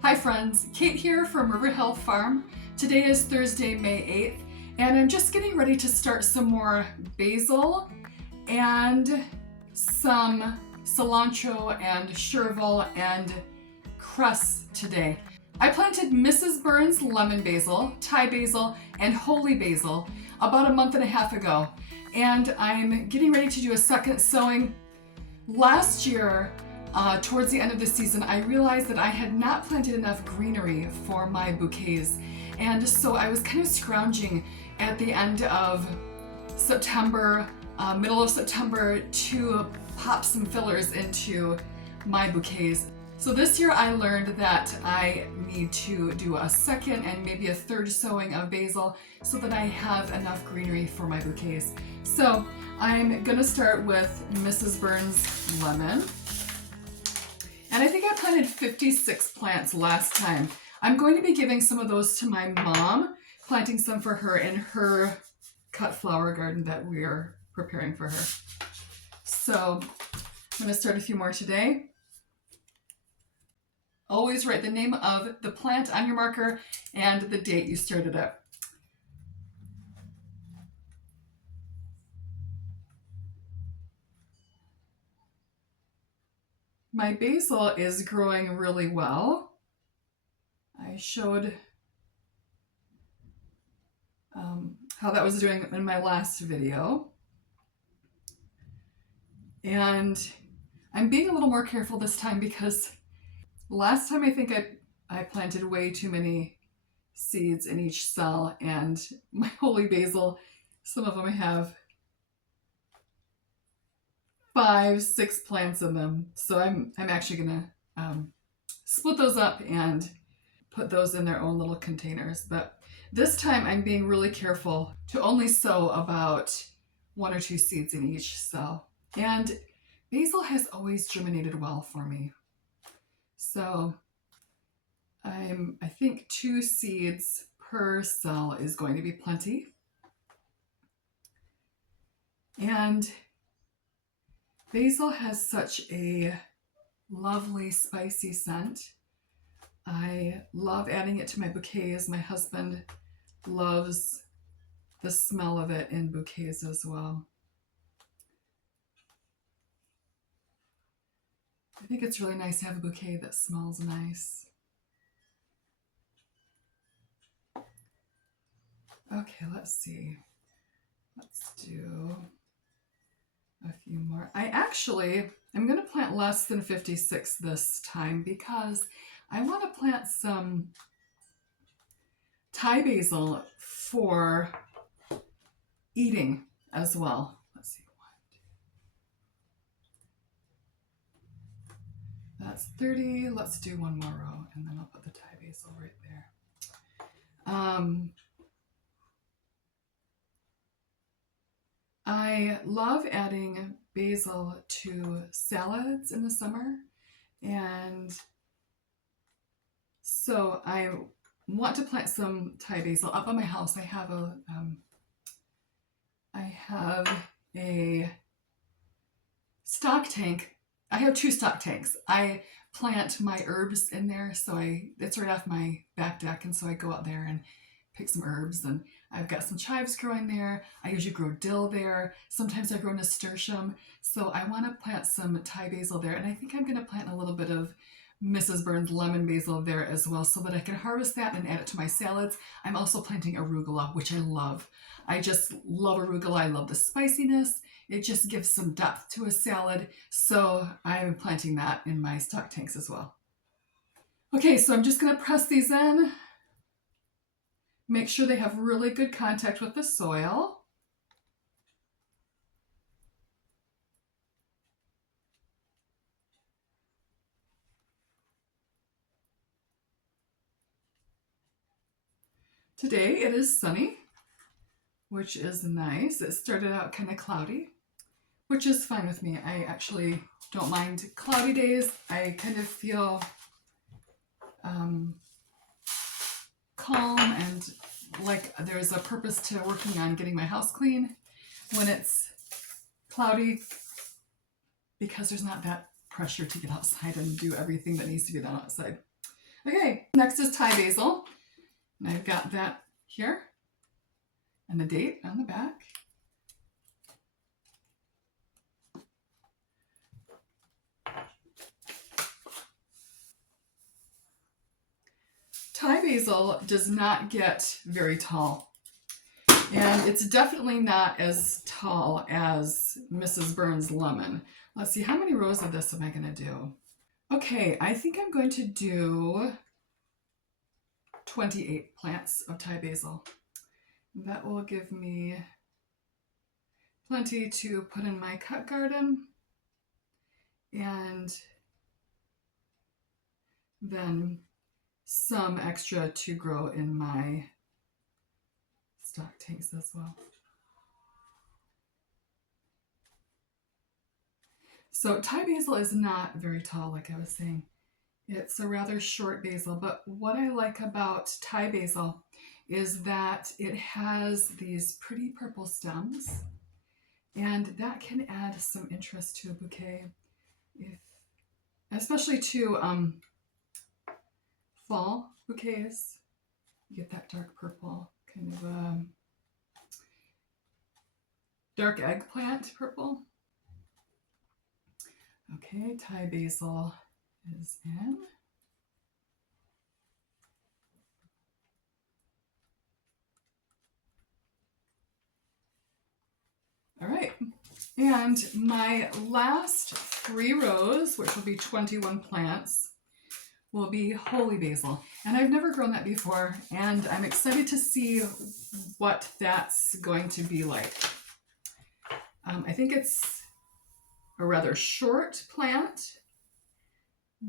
Hi friends, Kate here from River Hill Farm. Today is Thursday, May 8th, and I'm just getting ready to start some more basil and some cilantro and chervil and cress today. I planted Mrs. Burns lemon basil, Thai basil, and holy basil about a month and a half ago, and I'm getting ready to do a second sowing. Last year, towards the end of the season, I realized that I had not planted enough greenery for my bouquets. And so I was kind of scrounging at the end of September, middle of September, to pop some fillers into my bouquets. So this year I learned that I need to do a second and maybe a third sowing of basil so that I have enough greenery for my bouquets. So I'm gonna start with Mrs. Burns lemon. And I think I planted 56 plants last time. I'm going to be giving some of those to my mom, planting some for her in her cut flower garden that we're preparing for her. So I'm going to start a few more today. Always write the name of the plant on your marker and the date you started it. My basil is growing really well. I showed how that was doing in my last video. And I'm being a little more careful this time because last time I think I planted way too many seeds in each cell, and my holy basil, some of them have 5, 6 plants in them. So I'm actually gonna split those up and put those in their own little containers. But this time I'm being really careful to only sow about 1 or 2 seeds in each cell. And basil has always germinated well for me. So I think 2 seeds per cell is going to be plenty. And basil has such a lovely spicy scent. I love adding it to my bouquets. My husband loves the smell of it in bouquets as well. I think it's really nice to have a bouquet that smells nice. Okay, let's see. Let's do a few more. I'm going to plant less than 56 this time because I want to plant some Thai basil for eating as well. Let's see, 1, 2. That's 30. Let's do one more row and then I'll put the Thai basil right there. I love adding basil to salads in the summer, and so I want to plant some Thai basil up on my house. I have a stock tank. I have 2 stock tanks. I plant my herbs in there, so it's right off my back deck, and so I go out there and pick some herbs, and I've got some chives growing there. I usually grow dill there. Sometimes I grow nasturtium. So I want to plant some Thai basil there, and I think I'm going to plant a little bit of Mrs. Burns lemon basil there as well so that I can harvest that and add it to my salads. I'm also planting arugula, which I love. I just love arugula. I love the spiciness. It just gives some depth to a salad. So I'm planting that in my stock tanks as well. Okay, so I'm just going to press these in. Make sure they have really good contact with the soil. Today it is sunny, which is nice. It started out kind of cloudy, which is fine with me. I actually don't mind cloudy days. I kind of feel calm and like there's a purpose to working on getting my house clean when it's cloudy, because there's not that pressure to get outside and do everything that needs to be done outside. Okay, next is Thai basil. And I've got that here and the date on the back. Thai basil does not get very tall, and it's definitely not as tall as Mrs. Burns' lemon. Let's see, how many rows of this am I going to do? Okay, I think I'm going to do 28 plants of Thai basil. That will give me plenty to put in my cut garden, and then some extra to grow in my stock tanks as well. So Thai basil is not very tall, like I was saying. It's a rather short basil, but what I like about Thai basil is that it has these pretty purple stems, and that can add some interest to a bouquet, especially to fall bouquets. You get that dark purple, kind of dark eggplant purple. Okay, Thai basil is in. All right, and my last 3 rows, which will be 21 plants, will be holy basil. And I've never grown that before, and I'm excited to see what that's going to be like. I think it's a rather short plant.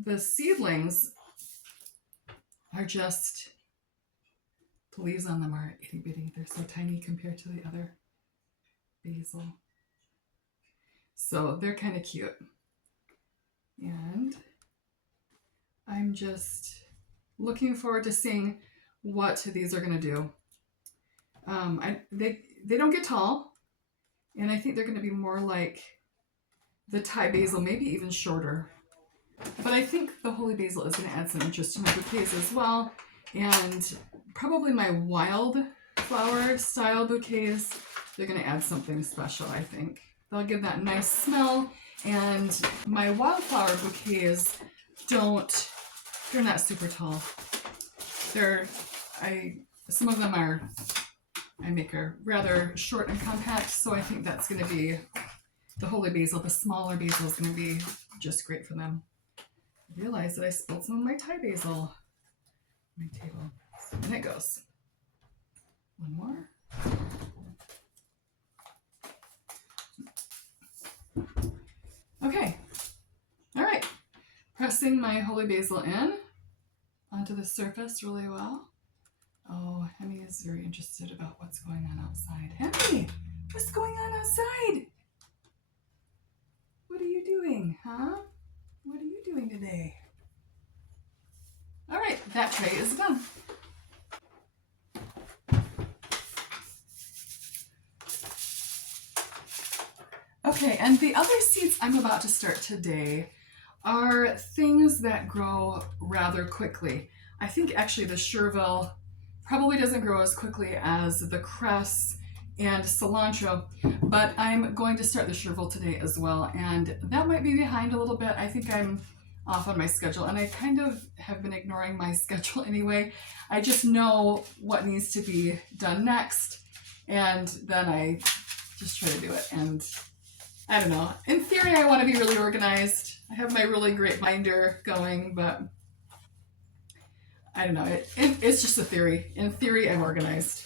The seedlings are just, the leaves on them are itty bitty. They're so tiny compared to the other basil. So they're kind of cute. And I'm just looking forward to seeing what these are going to do. They don't get tall, and I think they're going to be more like the Thai basil, maybe even shorter. But I think the holy basil is going to add some interest to my bouquets as well, and probably my wildflower style bouquets, they're going to add something special, I think. They'll give that nice smell, and my wildflower bouquets they're not super tall. Some of them I make are rather short and compact, so I think that's going to be the holy basil. The smaller basil is going to be just great for them. I realized that I spilled some of my Thai basil on my table. So in it goes. One more. Okay. All right. Pressing my holy basil in onto the surface really well. Oh, Hemi is very interested about what's going on outside. Hemi, what's going on outside? What are you doing, huh? What are you doing today? All right, that tray is done. Okay, and the other seeds I'm about to start today are things that grow rather quickly. I think actually the Chervil probably doesn't grow as quickly as the cress and cilantro, but I'm going to start the Chervil today as well, and that might be behind a little bit. I think I'm off on my schedule, and I kind of have been ignoring my schedule anyway. I just know what needs to be done next, and then I just try to do it. And I don't know. In theory, I want to be really organized. I have my really great binder going, but I don't know. It's just a theory. In theory, I'm organized.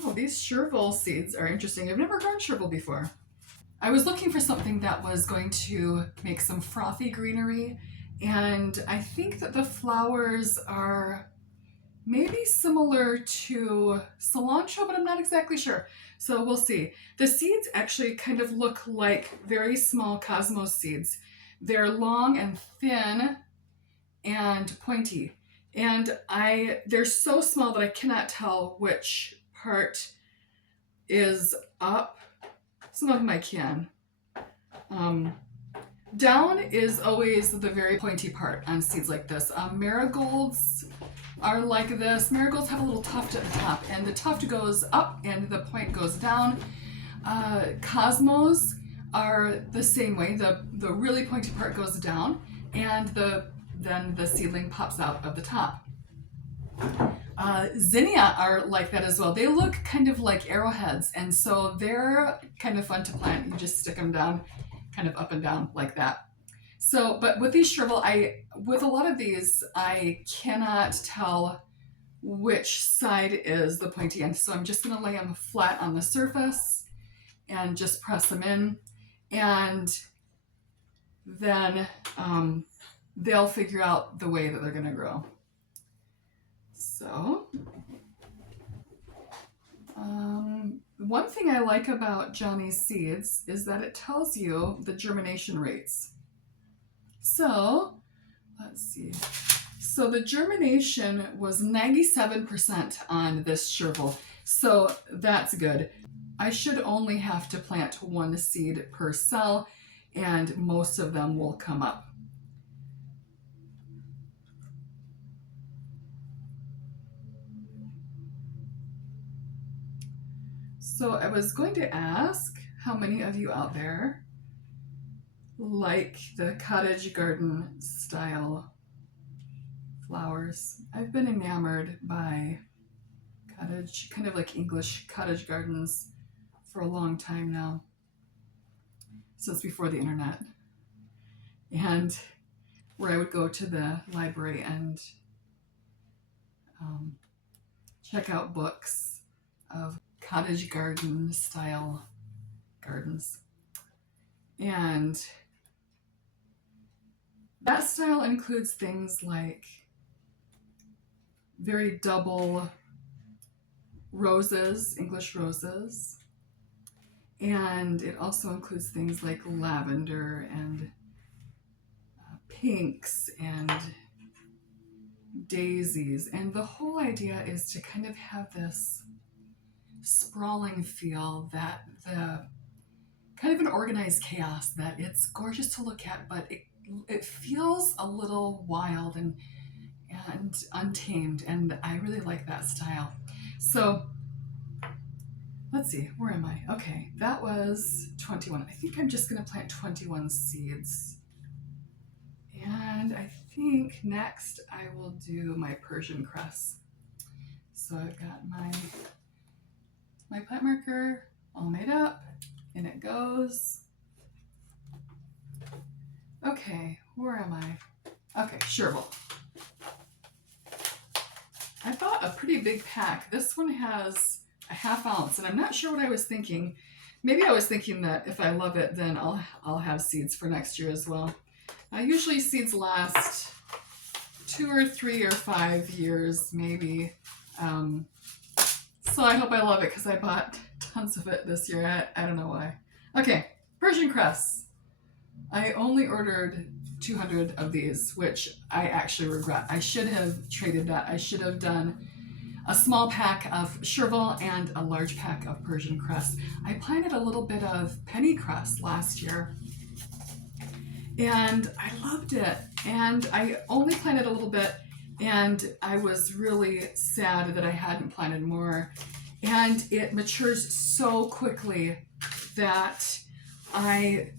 Oh, these Chervil seeds are interesting. I've never grown Chervil before. I was looking for something that was going to make some frothy greenery, and I think that the flowers are maybe similar to cilantro, but I'm not exactly sure. So we'll see. The seeds actually kind of look like very small cosmos seeds. They're long and thin and pointy. And they're so small that I cannot tell which part is up. Some of them I can. Down is always the very pointy part on seeds like this. Marigolds are like this. Marigolds have a little tuft at the top, and the tuft goes up and the point goes down. Cosmos are the same way. The really pointy part goes down, and then the seedling pops out of the top. Zinnia are like that as well. They look kind of like arrowheads, and so they're kind of fun to plant. You just stick them down, kind of up and down like that. So, but with these chervil, with a lot of these, I cannot tell which side is the pointy end. So I'm just going to lay them flat on the surface and just press them in, and then they'll figure out the way that they're going to grow. So, one thing I like about Johnny's Seeds is that it tells you the germination rates. So, let's see. So the germination was 97% on this chervil. So that's good. I should only have to plant one seed per cell, and most of them will come up. So I was going to ask how many of you out there like the cottage garden style flowers. I've been enamored by cottage, kind of like English cottage gardens for a long time now, since before the internet, and where I would go to the library and check out books of cottage garden style gardens. And that style includes things like very double roses, English roses, and it also includes things like lavender and pinks and daisies. And the whole idea is to kind of have this sprawling feel, that the kind of an organized chaos, that it's gorgeous to look at, but it feels a little wild and untamed, and I really like that style. So let's see, where am I? Okay, that was 21. I think I'm just going to plant 21 seeds. And I think next I will do my Persian cress. So I've got my plant marker all made up, and it goes. Okay, where am I? Okay, chervil. I bought a pretty big pack. This one has a ½ ounce, and I'm not sure what I was thinking. Maybe I was thinking that if I love it, then I'll have seeds for next year as well. Usually seeds last 2 or 3 or 5 years, maybe. So I hope I love it, because I bought tons of it this year. I don't know why. Okay, Persian cress. I only ordered 200 of these, which I actually regret. I should have traded that. I should have done a small pack of chervil and a large pack of Persian cress. I planted a little bit of pennycress last year, and I loved it. And I only planted a little bit, and I was really sad that I hadn't planted more. And it matures so quickly that I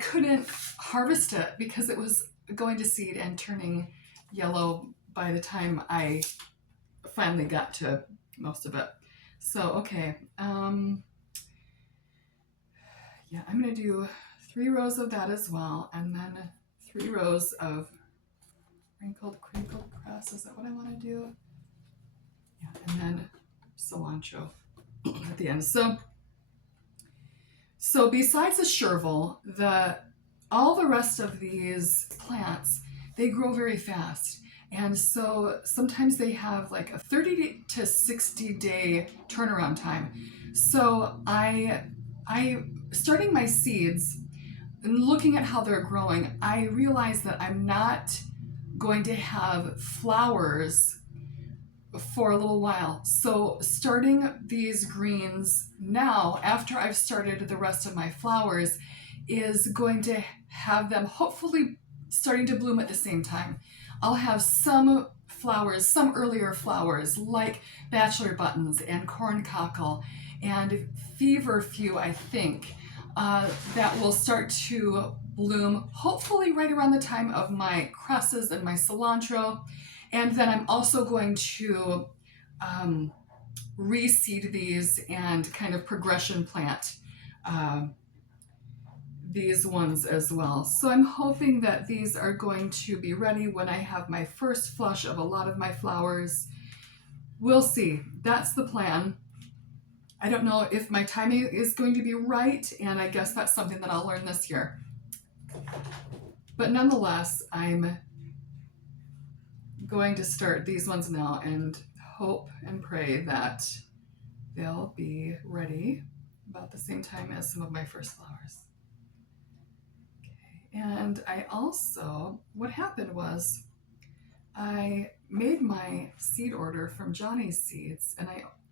couldn't harvest it, because it was going to seed and turning yellow by the time I finally got to most of it. So, okay. Yeah, I'm going to do 3 rows of that as well, and then 3 rows of Wrinkled Crinkled Cress. Is that what I want to do? Yeah, and then cilantro at the end. So besides the chervil, all the rest of these plants, they grow very fast. And so sometimes they have like a 30 to 60 day turnaround time. So I starting my seeds and looking at how they're growing, I realized that I'm not going to have flowers for a little while. So starting these greens now, after I've started the rest of my flowers, is going to have them hopefully starting to bloom at the same time. I'll have some flowers, some earlier flowers like bachelor buttons and corncockle and feverfew, I think, that will start to bloom hopefully right around the time of my cresses and my cilantro. And then I'm also going to reseed these and kind of progression plant these ones as well. So I'm hoping that these are going to be ready when I have my first flush of a lot of my flowers. We'll see. That's the plan. I don't know if my timing is going to be right, and I guess that's something that I'll learn this year. But nonetheless, I'm going to start these ones now and hope and pray that they'll be ready about the same time as some of my first flowers. Okay. And I also, what happened was I made my seed order from Johnny's Seeds, and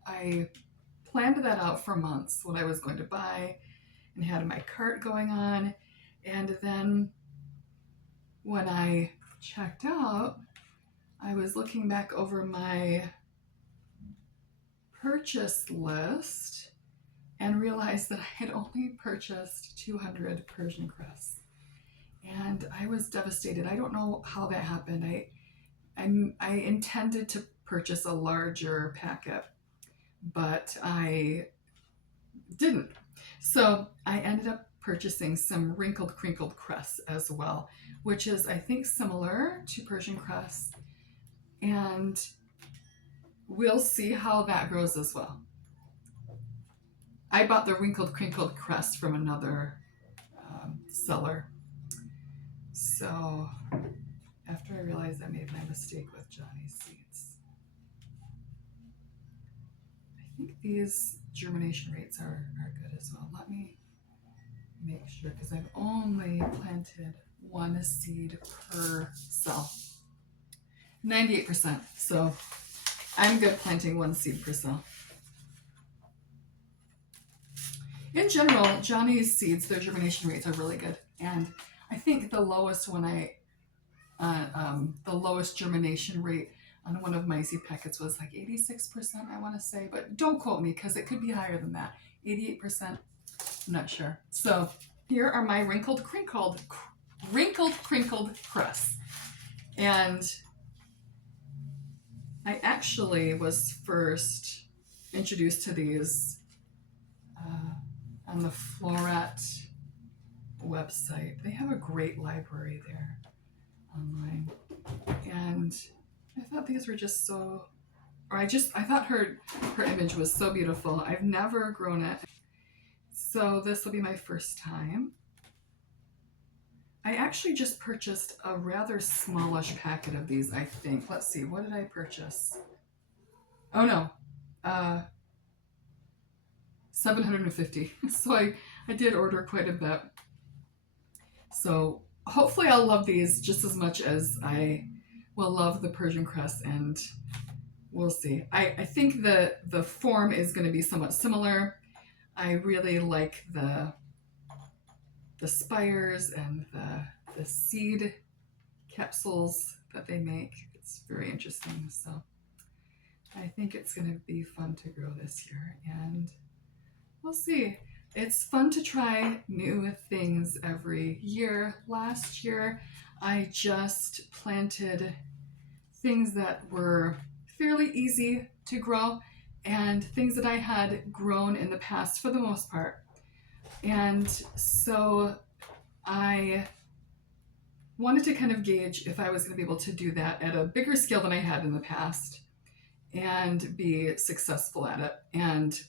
I planned that out for months, what I was going to buy, and had my cart going on. And then when I checked out, I was looking back over my purchase list and realized that I had only purchased 200 Persian Cress. And I was devastated. I don't know how that happened. I intended to purchase a larger packet, but I didn't. So I ended up purchasing some Wrinkled Crinkled Cress as well, which is, I think, similar to Persian Cress. And we'll see how that grows as well. I bought the Wrinkled Crinkled Cress from another seller. So after I realized I made my mistake with Johnny's Seeds, I think these germination rates are good as well. Let me make sure, because I've only planted one seed per cell. 98%. So I'm good planting one seed per cell. In general, Johnny's Seeds, their germination rates are really good. And I think the lowest the lowest germination rate on one of my seed packets was like 86%, I want to say, but don't quote me because it could be higher than that. 88%, I'm not sure. So here are my Wrinkled Crinkled Cress. And I actually was first introduced to these on the Floret website. They have a great library there online. And I thought these were just so, I thought her image was so beautiful. I've never grown it. So this will be my first time. I actually just purchased a rather smallish packet of these, I think. Let's see, what did I purchase? Oh no, 750. So I did order quite a bit. So hopefully I'll love these just as much as I will love the Persian Cress, and we'll see. I think the form is going to be somewhat similar. I really like the spires and the seed capsules that they make. It's very interesting. So I think it's going to be fun to grow this year, and we'll see. It's fun to try new things every year. Last year, I just planted things that were fairly easy to grow and things that I had grown in the past for the most part. And so I wanted to kind of gauge if I was going to be able to do that at a bigger scale than I had in the past and be successful at it and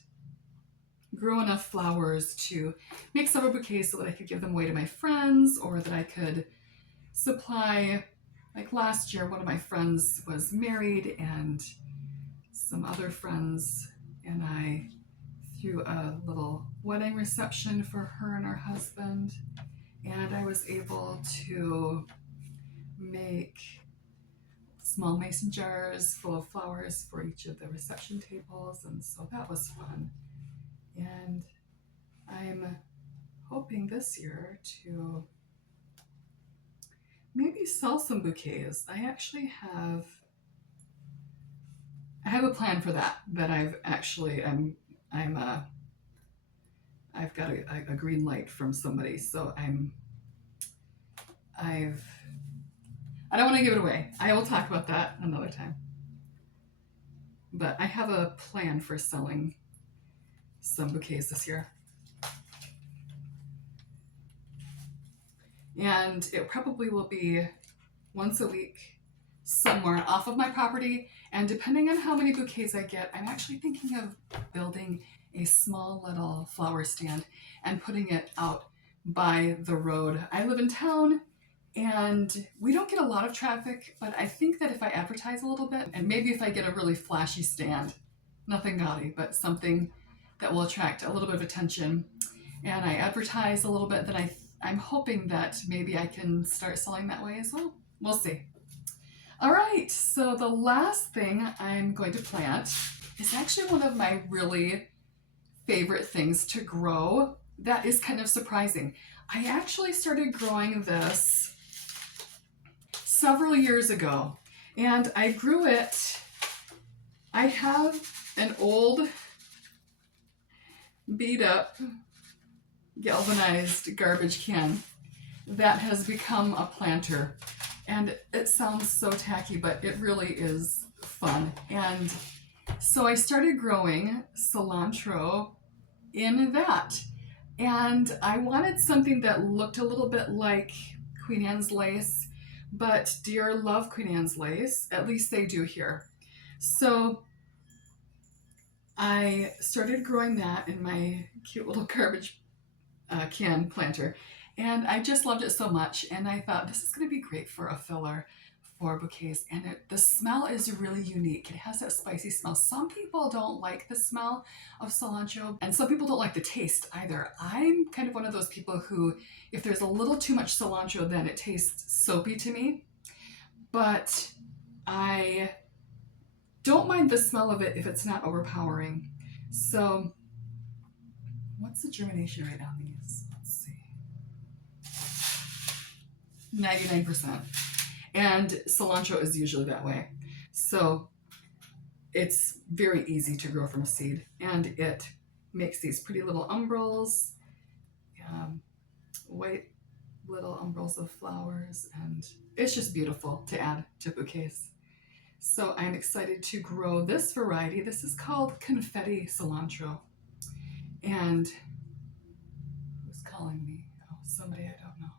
grow enough flowers to make several bouquets so that I could give them away to my friends, or that I could supply. Like last year, one of my friends was married, and some other friends and I threw a little wedding reception for her and her husband, and I was able to make small mason jars full of flowers for each of the reception tables, and so that was fun. And I'm hoping this year to maybe sell some bouquets. I have a plan for that I've actually I've got a green light from somebody, so I don't want to give it away. I will talk about that another time. But I have a plan for selling some bouquets this year. And it probably will be once a week somewhere off of my property. And depending on how many bouquets I get, I'm actually thinking of building a small little flower stand and putting it out by the road. I live in town and we don't get a lot of traffic, but I think that if I advertise a little bit, and maybe if I get a really flashy stand, nothing gaudy, but something that will attract a little bit of attention, and I advertise a little bit, then I'm hoping that maybe I can start selling that way as well. We'll see. All right, so the last thing I'm going to plant is actually one of my really favorite things to grow that is kind of surprising. I actually started growing this several years ago, and I grew it. I have an old beat up galvanized garbage can that has become a planter, and it sounds so tacky, but it really is fun. And so I started growing cilantro in that, and I wanted something that looked a little bit like Queen Anne's lace, but deer love Queen Anne's lace, at least they do here. So I started growing that in my cute little garbage can planter, and I just loved it so much, and I thought this is going to be great for a filler for bouquets. And the smell is really unique. It has that spicy smell. Some people don't like the smell of cilantro, and some people don't like the taste either. I'm kind of one of those people who, if there's a little too much cilantro, then it tastes soapy to me, but I don't mind the smell of it if it's not overpowering. So what's the germination rate on these? Let's see. 99%. And cilantro is usually that way. So it's very easy to grow from seed, and it makes these pretty little umbels, white little umbels of flowers, and it's just beautiful to add to bouquets. So I'm excited to grow this variety. This is called confetti cilantro. And who's calling me? Oh, somebody I don't know.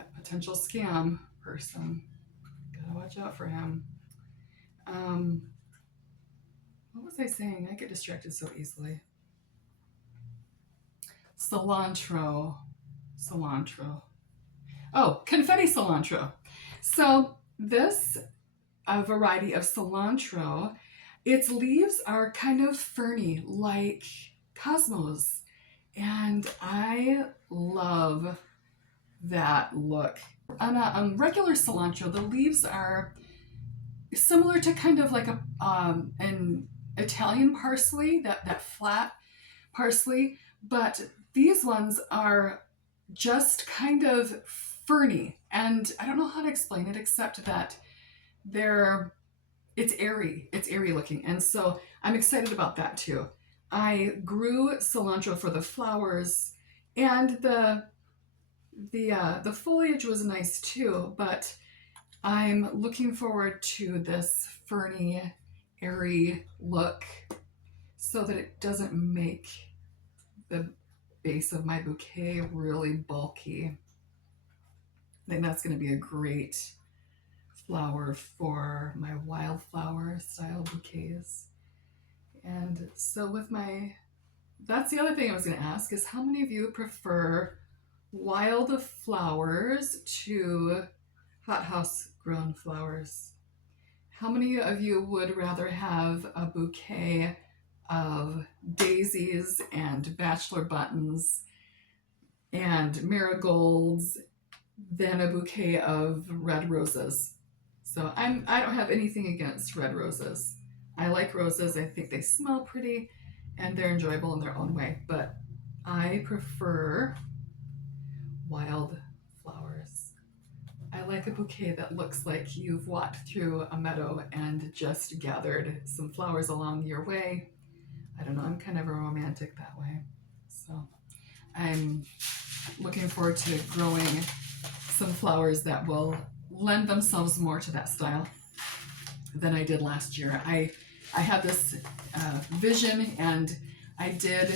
A potential scam person. Gotta watch out for him. What was I saying? I get distracted so easily. Cilantro. Oh, confetti cilantro. So this variety of cilantro, its leaves are kind of ferny, like cosmos, and I love that look. On regular cilantro, the leaves are similar to kind of like an Italian parsley, that flat parsley, but these ones are just kind of ferny, and I don't know how to explain it except that it's airy looking, and so I'm excited about that too. I grew cilantro for the flowers, and the foliage was nice too, but I'm looking forward to this ferny, airy look so that it doesn't make the base of my bouquet really bulky. I think that's going to be a great flower for my wildflower style bouquets. And so that's the other thing I was going to ask, is how many of you prefer wild flowers to hothouse grown flowers? How many of you would rather have a bouquet of daisies and bachelor buttons and marigolds than a bouquet of red roses? So I don't have anything against red roses. I like roses. I think they smell pretty and they're enjoyable in their own way, but I prefer wild flowers. I like a bouquet that looks like you've walked through a meadow and just gathered some flowers along your way. I don't know, I'm kind of a romantic that way. So I'm looking forward to growing some flowers that will lend themselves more to that style than I did last year. I had this vision, and I did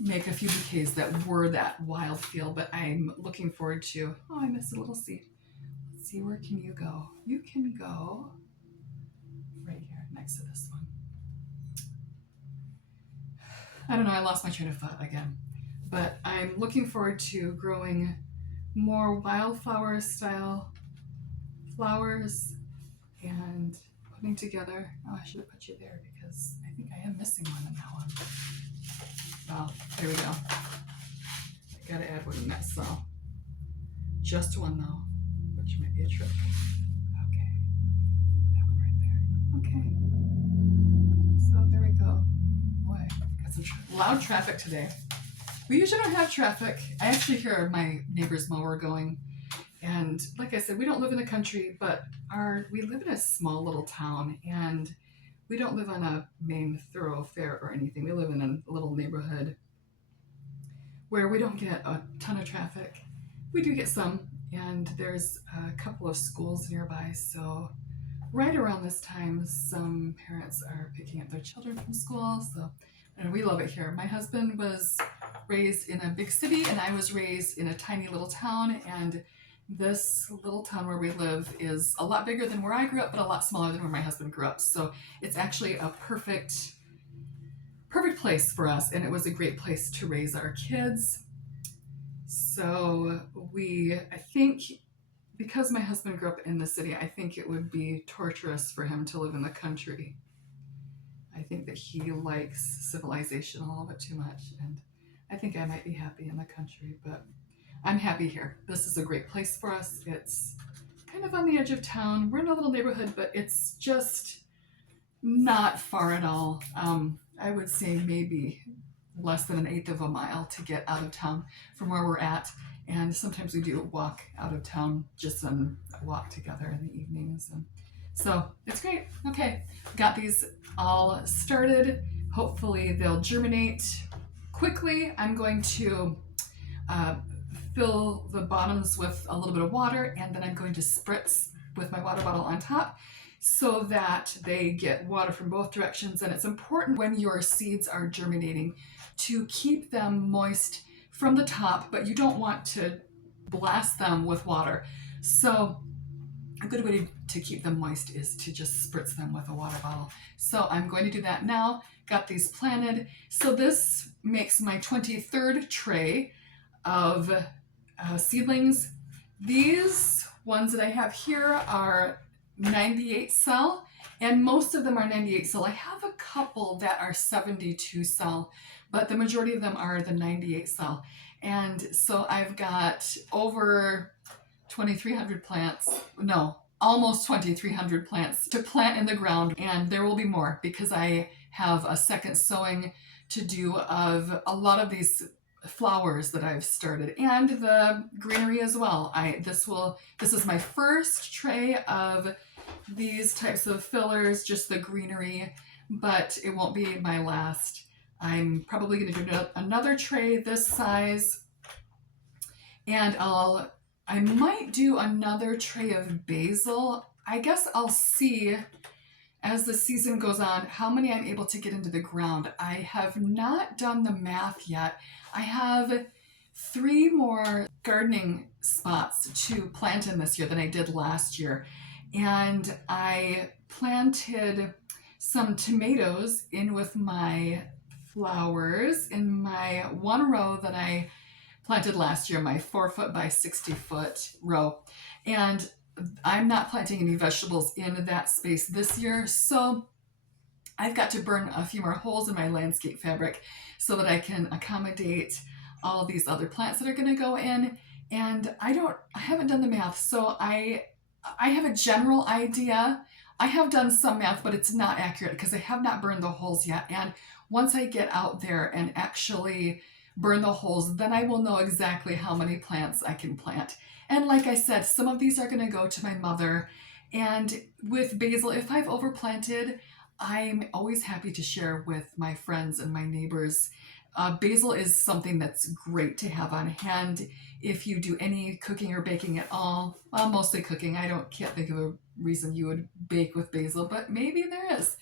make a few bouquets that were that wild feel, but I'm looking forward to, oh, I missed a little seed. Let's see, where can you go? You can go right here next to this one. I don't know, I lost my train of thought again, but I'm looking forward to growing more wildflower style flowers and putting together, oh, I should have put you there because I think I am missing one in that one. Well, there we go. I gotta add one in that cell. Just one though, which might be a trick. Okay, that one right there. Okay, so there we go. Boy, got some loud traffic today. We usually don't have traffic. I actually hear my neighbor's mower going. And like I said, we don't live in the country, but we live in a small little town, and we don't live on a main thoroughfare or anything. We live in a little neighborhood where we don't get a ton of traffic. We do get some, and there's a couple of schools nearby. So right around this time, some parents are picking up their children from school. So, and we love it here. My husband was raised in a big city, and I was raised in a tiny little town, and this little town where we live is a lot bigger than where I grew up, but a lot smaller than where my husband grew up. So it's actually a perfect place for us, and it was a great place to raise our kids. So I think because my husband grew up in the city, I think it would be torturous for him to live in the country. I think that he likes civilization a little bit too much, and I think I might be happy in the country, but I'm happy here. This is a great place for us. It's kind of on the edge of town. We're in a little neighborhood, but it's just not far at all. I would say maybe less than 1/8 of a mile to get out of town from where we're at. And sometimes we do walk out of town, just on a walk together in the evenings. And so it's great. Okay, got these all started. Hopefully they'll germinate quickly. I'm going to fill the bottoms with a little bit of water, and then I'm going to spritz with my water bottle on top so that they get water from both directions. And it's important when your seeds are germinating to keep them moist from the top, but you don't want to blast them with water. So a good way to keep them moist is to just spritz them with a water bottle. So I'm going to do that now. Got these planted. So this makes my 23rd tray of seedlings. These ones that I have here are 98 cell, and most of them are 98 cell. I have a couple that are 72 cell, but the majority of them are the 98 cell. And so I've got over 2,300 plants, no, almost 2,300 plants to plant in the ground, and there will be more because I have a second sowing to do of a lot of these flowers that I've started, and the greenery as well. This is my first tray of these types of fillers, just the greenery, but it won't be my last. I'm probably going to do another tray this size, and I might do another tray of basil. I guess I'll see as the season goes on how many I'm able to get into the ground. I have not done the math yet. I have 3 more gardening spots to plant in this year than I did last year. And I planted some tomatoes in with my flowers in my one row that I planted last year, my 4-foot by 60-foot row. And I'm not planting any vegetables in that space this year, so I've got to burn a few more holes in my landscape fabric so that I can accommodate all of these other plants that are going to go in. And I haven't done the math, so I have a general idea. I have done some math, but it's not accurate because I have not burned the holes yet. And once I get out there and actually burn the holes, then I will know exactly how many plants I can plant. And like I said, some of these are going to go to my mother. And with basil, if I've overplanted, I'm always happy to share with my friends and my neighbors. Basil is something that's great to have on hand if you do any cooking or baking at all. Well, mostly cooking. Can't think of a reason you would bake with basil, but maybe there is.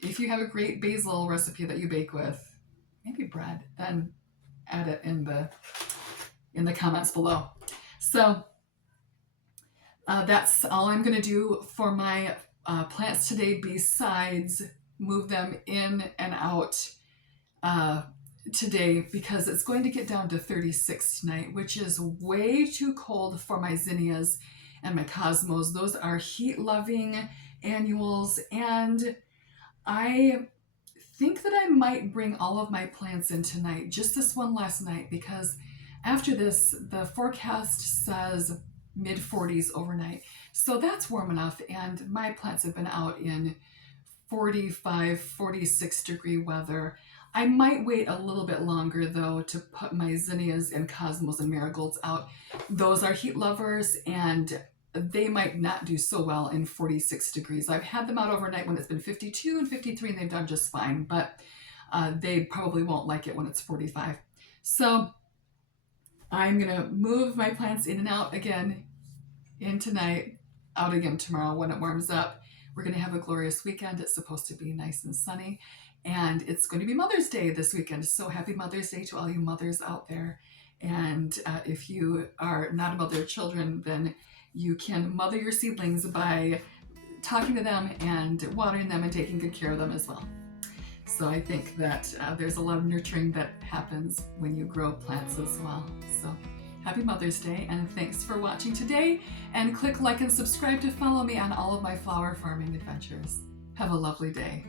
If you have a great basil recipe that you bake with, maybe bread, then add it in the comments below. So that's all I'm going to do for my plants today, besides move them in and out today, because it's going to get down to 36 tonight, which is way too cold for my zinnias and my cosmos. Those are heat-loving annuals, and I think that I might bring all of my plants in tonight, just this one last night, because after this, the forecast says mid-40s overnight. So that's warm enough, and my plants have been out in 45, 46 degree weather. I might wait a little bit longer though to put my zinnias and cosmos and marigolds out. Those are heat lovers, and they might not do so well in 46 degrees. I've had them out overnight when it's been 52 and 53 and they've done just fine, but they probably won't like it when it's 45. So I'm gonna move my plants in and out again, in tonight, out again tomorrow when it warms up. We're gonna have a glorious weekend. It's supposed to be nice and sunny, and it's going to be Mother's Day this weekend. So happy Mother's Day to all you mothers out there. And if you are not a mother of children, then you can mother your seedlings by talking to them and watering them and taking good care of them as well. So I think that there's a lot of nurturing that happens when you grow plants as well. So happy Mother's Day, and thanks for watching today. And click like and subscribe to follow me on all of my flower farming adventures. Have a lovely day.